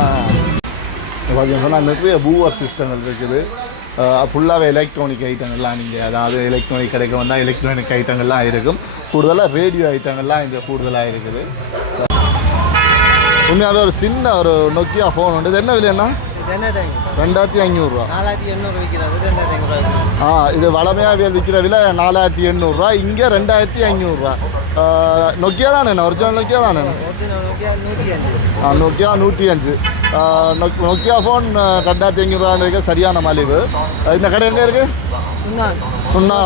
பார்த்தீங்கன்னா சொன்னால் நிறைய பூவர் சிஸ்டங்கள் இருக்குது. ஃபுல்லாகவே எலக்ட்ரானிக் ஐட்டங்கள்லாம் நீங்கள் அதாவது எலக்ட்ரானிக் கடைக்கு வந்தால் எலக்ட்ரானிக் ஐட்டங்கள்லாம் இருக்கும். கூடுதலாக ரேடியோ ஐட்டங்கள்லாம் இங்கே கூடுதலாக இருக்குது. உண்மையாகவே ஒரு சின்ன ஒரு நொக்கியா ஃபோன் உண்டு. இது என்ன விலைன்னா ரெண்டாயிரத்தி ஐநூறுரூவா ஆ இது வளமையாக விற்கிற விலை நாலாயிரத்தி எண்ணூறுரூவா இங்கே ரெண்டாயிரத்தி ஐநூறுரூவா நொக்கியா தானே ஒரிஜினல் நொக்கியா தானே ஆ நோக்கியா நூற்றி அஞ்சு நோக்கியா ஃபோன் ரெண்டாயிரத்தி ஐநூறுரூவா இருக்க சரியான மலிவு. இந்த கடை எங்கே இருக்குது சுண்ணா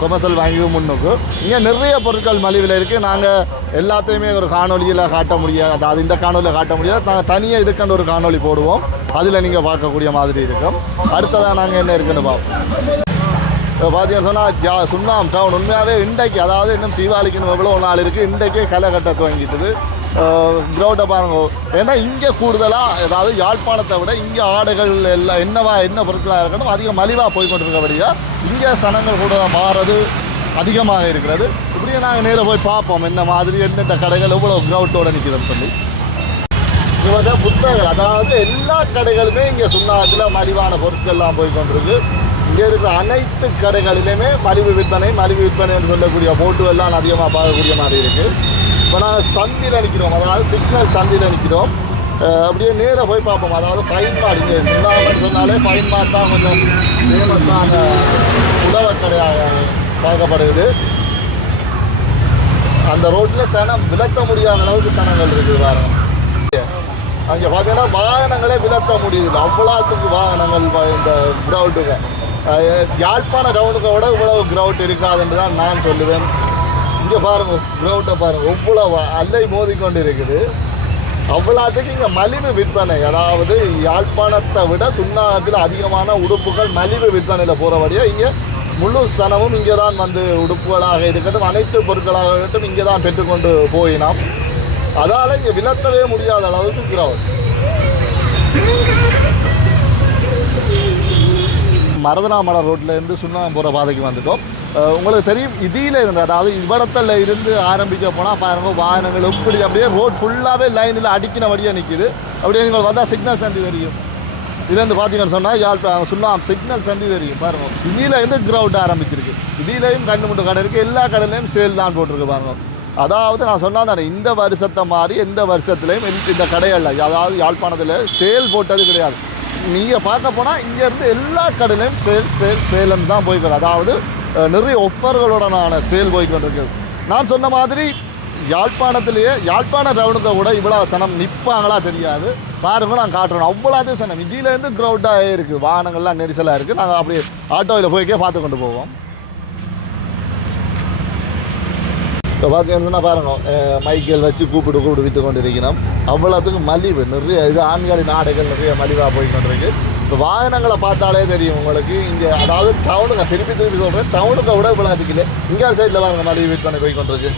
கொமர்சல் வாங்கி முன்னுக்கு. இங்கே நிறைய பொருட்கள் மலிவில் இருக்குது நாங்கள் எல்லாத்தையுமே ஒரு காணொலியில் காட்ட முடியாது. அது இந்த காணொலியில் காட்ட முடியாது. நாங்கள் தனியாக இதுக்கான ஒரு காணொளி போடுவோம். அதில் நீங்கள் பார்க்கக்கூடிய மாதிரி இருக்கும். அடுத்ததாக நாங்கள் என்ன இருக்குன்னு பார்ப்போம். இப்போ பார்த்தீங்கன்னு சொன்னால் ஜா சுண்ணாம் டவுன் உண்மையாகவே இன்றைக்கு அதாவது இன்னும் தீபாவளிக்குன்னு எவ்வளோ நாள் இருக்குது இன்றைக்கே களை கட்ட துவங்கிட்டுது. கிரௌண்டை பாருங்க. ஏன்னா இங்கே கூடுதலாக அதாவது யாழ்ப்பாணத்தை விட இங்கே ஆடுகள் எல்லாம் என்னவா என்ன பொருட்களாக இருக்கணும் அதிக மலிவாக போய் கொண்டிருக்கபடியா இங்கே சனங்கள் கூட மாறுறது அதிகமாக இருக்கிறது. இப்படியே நாங்கள் நேரில் போய் பார்ப்போம் என்ன மாதிரி எந்தெந்த கடைகள் எவ்வளோ கிரௌண்டோடு நிற்கிறதுன்னு சொல்லி. இது வந்து புத்தகங்கள் அதாவது எல்லா கடைகளுமே இங்கே சுண்ணாத்தில் மலிவான பொருட்கள்லாம் போய் கொண்டிருக்கு. இங்கே இருக்கிற அனைத்து கடைகளிலுமே மலிவு விற்பனை மலிவு விற்பனை என்று சொல்லக்கூடிய போட்டுகள்லாம் அதிகமாக பார்க்கக்கூடிய மாதிரி இருக்குது இப்போ நாங்கள் சந்தியில் நிற்கிறோம் அதாவது சிக்னல் சந்தியில் நிற்கிறோம் அப்படியே நேராக போய் பார்ப்போம். அதாவது ஃபைன் மார்ட் இங்கே சுண்ணாமன்னு சொன்னாலே ஃபைன் தான் கொஞ்சம் ஃபேமஸான உணவு கடையாக பார்க்கப்படுது. அந்த ரோட்டில் சனம் விளக்க முடியாத அளவுக்கு சனங்கள் இருக்குது பாருங்க. அங்கே பார்த்தீங்கன்னா வாகனங்களே விலத்த முடியுது அவ்வளோத்துக்கு வாகனங்கள் இந்த கிரவுண்டுங்க யாழ்ப்பாண கிரவுண்டுக்கு விட இவ்வளவு கிரவுண்ட் இருக்காதுன்னு தான் நான் சொல்லுவேன். இங்கே பாருங்க கிரவுண்டை பாருங்க இவ்வளோ அல்லை மோதிக்கொண்டு இருக்குது அவ்வளோத்துக்கு இங்கே மலிவு விற்பனை. அதாவது யாழ்ப்பாணத்தை விட சுண்ணாகத்தில் அதிகமான உடுப்புகள் மலிவு விற்பனையில் போகிறபடியாக இங்கே முழு சனமும் இங்கே தான் வந்து உடுப்புகளாக இருக்கட்டும் அனைத்து பொருட்களாக இருக்கட்டும் இங்கே தான் பெற்றுக்கொண்டு போயினோம். அதால் இங்கே விலத்தவே முடியாத அளவுக்கு கிரௌண்ட் மரதனாமலை ரோட்ல இருந்து சுண்ணாம்பு போகிற பாதைக்கு வந்துட்டோம். உங்களுக்கு தெரியும் இதில் இருந்து அதாவது இவ்விடத்தில் இருந்து ஆரம்பிக்க போனால் பாருங்கள் வாகனங்கள் இப்படி அப்படியே ரோட் ஃபுல்லாகவே லைனில் அடிக்கின வழியாக நிற்கிது அப்படியே நீங்கள் வந்தால் சிக்னல் சந்தி தெரியும். இதுலேருந்து பார்த்தீங்கன்னு சொன்னால் யாழ் சுண்ணாம் சிக்னல் சந்தி தெரியும். பாருங்க இதிலேருந்து கிரவுண்ட் ஆரம்பிச்சிருக்கு. இதிலையும் ரெண்டு மூணு கடை இருக்குது எல்லா கடையிலையும் சேல் தான் போட்டிருக்கு பாருங்க. அதாவது நான் சொன்னா தானே இந்த வருஷத்தை மாதிரி எந்த வருஷத்துலையும் இந்த- இந்த அதாவது யாழ்ப்பாணத்தில் சேல் போட்டது கிடையாது. நீங்கள் பார்க்க போனால் இங்கேருந்து எல்லா கடையிலையும் சேல் சேல் சேலம் தான் போய்க்கிறோம் அதாவது நிறைய ஒஃபர்களுடனான சேல் போய்க்கொண்டிருக்கு நான் சொன்ன மாதிரி யாழ்ப்பாணத்திலேயே யாழ்ப்பாண ரவுண்டுக்கு கூட இவ்வளோ சனம் நிற்பாங்களா தெரியாது. பாருங்க நான் காட்டுறோம் அவ்வளோ சனம். இதிலேருந்து க்ரௌட்டாக இருக்குது வாகனங்கள்லாம் நெரிசலாக இருக்குது நாங்கள் அப்படியே ஆட்டோவில் போய்க்கே பார்த்து கொண்டு போவோம். இப்போ பார்த்தீங்கன்னா பாருங்க மைக்கேல் வச்சு கூப்பிட்டு கூப்பிட்டு விற்று கொண்டு இருக்கிறோம் அவ்வளோத்துக்கும் மலிவு. நிறைய இது ஆண்களின் ஆடைகள் நிறைய மலிவாக போய் கொண்டிருக்கு இப்போ வாகனங்களை பார்த்தாலே தெரியும் உங்களுக்கு. இங்கே அதாவது டவுனுங்க திருப்பி திருப்பி சொல்கிறேன் டவுனுக்கு விட இவ்வளோ அதிகல இங்கே சைடில் பாருங்க மலிவு பண்ணி போய் கொண்டிருக்கு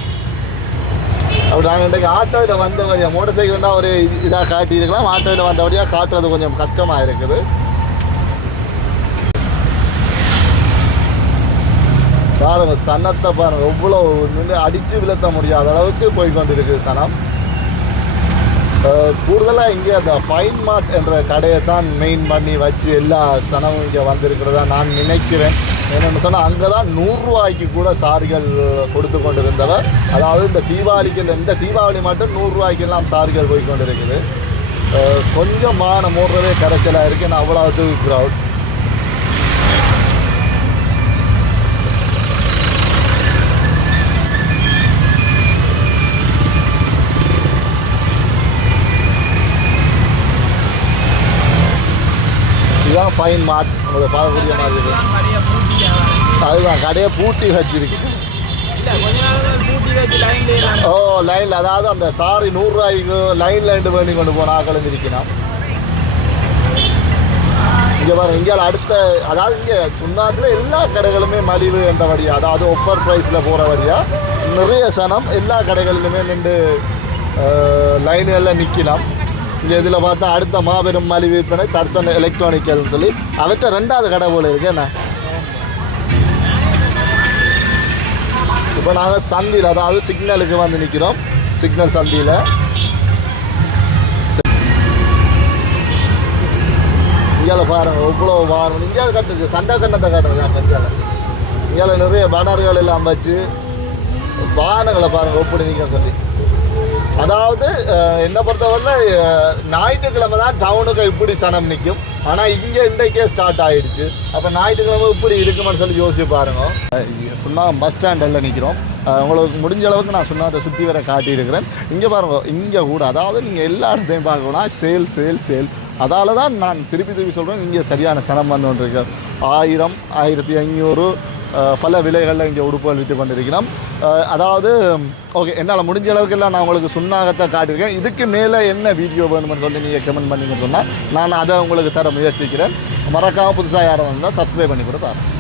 அப்படி நாங்கள் இன்றைக்கு ஆட்டோவில் வந்த வழியாக மோட்டர் சைக்கிள்னா ஒரு இதாக காட்டியிருக்கலாம். ஆட்டோவில் வந்த வழியாக காட்டுறது கொஞ்சம் கஷ்டமாக இருக்குது. பாருங்க சனத்தை பாருங்க எவ்வளோ அடித்து விழுத்த முடியாத அளவுக்கு போய் கொண்டிருக்குது சனம். கூடுதலாக இங்கே அந்த ஃபைன் மார்ட் என்ற கடையை தான் மெயின் பண்ணி வச்சு எல்லா சனமும் இங்கே வந்திருக்கிறதா நான் நினைக்கிறேன். என்னென்னு சொன்னால் அங்கே தான் நூறுரூவாய்க்கு கூட சாரிகள் கொடுத்து கொண்டு இருந்தவர் அதாவது இந்த தீபாவளிக்கு இந்த- இந்த தீபாவளி மட்டும் நூறுரூவாய்க்கெல்லாம் சாரிகள் போய் கொண்டு இருக்குது கொஞ்சம் மான மூடுறதே கரைச்சலாக இருக்குது நான் அவ்வளோ க்ரௌட் ஃபைன் மார்க் உங்களை பார்க்கக்கூடிய மாதிரி இருக்குது அதுதான் கடையை பூட்டி வச்சிருக்கு. ஓ லைனில் அதாவது அந்த சாரி நூறுரூவாய்க்கு லைனில் ரெண்டு பண்ணி கொண்டு போன ஆக்களும் இருக்கணும் இங்கே பாருங்க இங்கே அடுத்த அதாவது இங்கே சுண்ணாக்கில் எல்லா கடைகளுமே மலிவு என்ற வழியாக அதாவது ஒப்பர் ப்ரைஸில் போகிற வழியா நிறைய சனம் எல்லா கடைகளிலுமே நின்று லைன்களில் நிற்கலாம் இங்கே இதில் பார்த்தா அடுத்த மாபெரும் மலிவு விற்பனை தர்சன் எலக்ட்ரானிக்கல்னு சொல்லி. அவற்ற ரெண்டாவது கடை போல இருக்கு. என்ன? இப்போ நாங்கள் சந்தியில் அதாவது சிக்னலுக்கு வந்து நிற்கிறோம் சிக்னல் சந்தியில். இங்கே பாருங்கள் இவ்வளோ வாரம் இங்கேயாவது கட்டுச்சு சண்டை சண்டத்தை காட்டுங்க சந்தியால். இங்கே நிறைய பேனர்கள் எல்லாம் வச்சு பானங்களை பாருங்கள் எப்படி நிற்க சொல்லி. அதாவது என்னை பொறுத்தவரை ஞாயிற்றுக்கிழமை தான் டவுனுக்கு இப்படி சனம் நிற்கும் ஆனால் இங்கே இன்றைக்கே ஸ்டார்ட் ஆகிடுச்சு அப்போ ஞாயிற்றுக்கிழமை இப்படி இருக்குமான்னு சொல்லி யோசிச்சு பாருங்க. சும்மா பஸ் ஸ்டாண்டில் நிற்கிறோம் உங்களுக்கு முடிஞ்ச அளவுக்கு நான் சொன்னதை சுற்றி வர காட்டியிருக்கிறேன். இங்கே பாருங்க இங்கே கூட அதாவது நீங்கள் எல்லா இடத்தையும் பார்க்கணும்னா சேல் சேல் சேல் அதால் தான் நான் திருப்பி திருப்பி சொல்கிறேன் இங்கே சரியான சனம் வந்து கொண்டிருக்கு ஆயிரம் ஆயிரத்தி ஐநூறு பல விலைகளில் இங்கே உடுப்புகள் விற்று கொண்டிருக்கிறோம். அதாவது ஓகே என்னால் முடிஞ்ச அளவுக்கெல்லாம் நான் உங்களுக்கு சுண்ணாகத்தை காட்டியிருக்கேன். இதுக்கு மேலே என்ன வீடியோ வேணும்னு சொல்லி நீங்கள் கமெண்ட் பண்ணிங்கன்னு சொன்னால் நான் அதை உங்களுக்கு தர முயற்சிக்கிறேன். மறக்காமல் புதுசாக யாரும் வந்தால் சப்ஸ்கிரைப் பண்ணி கூட பாருங்கள்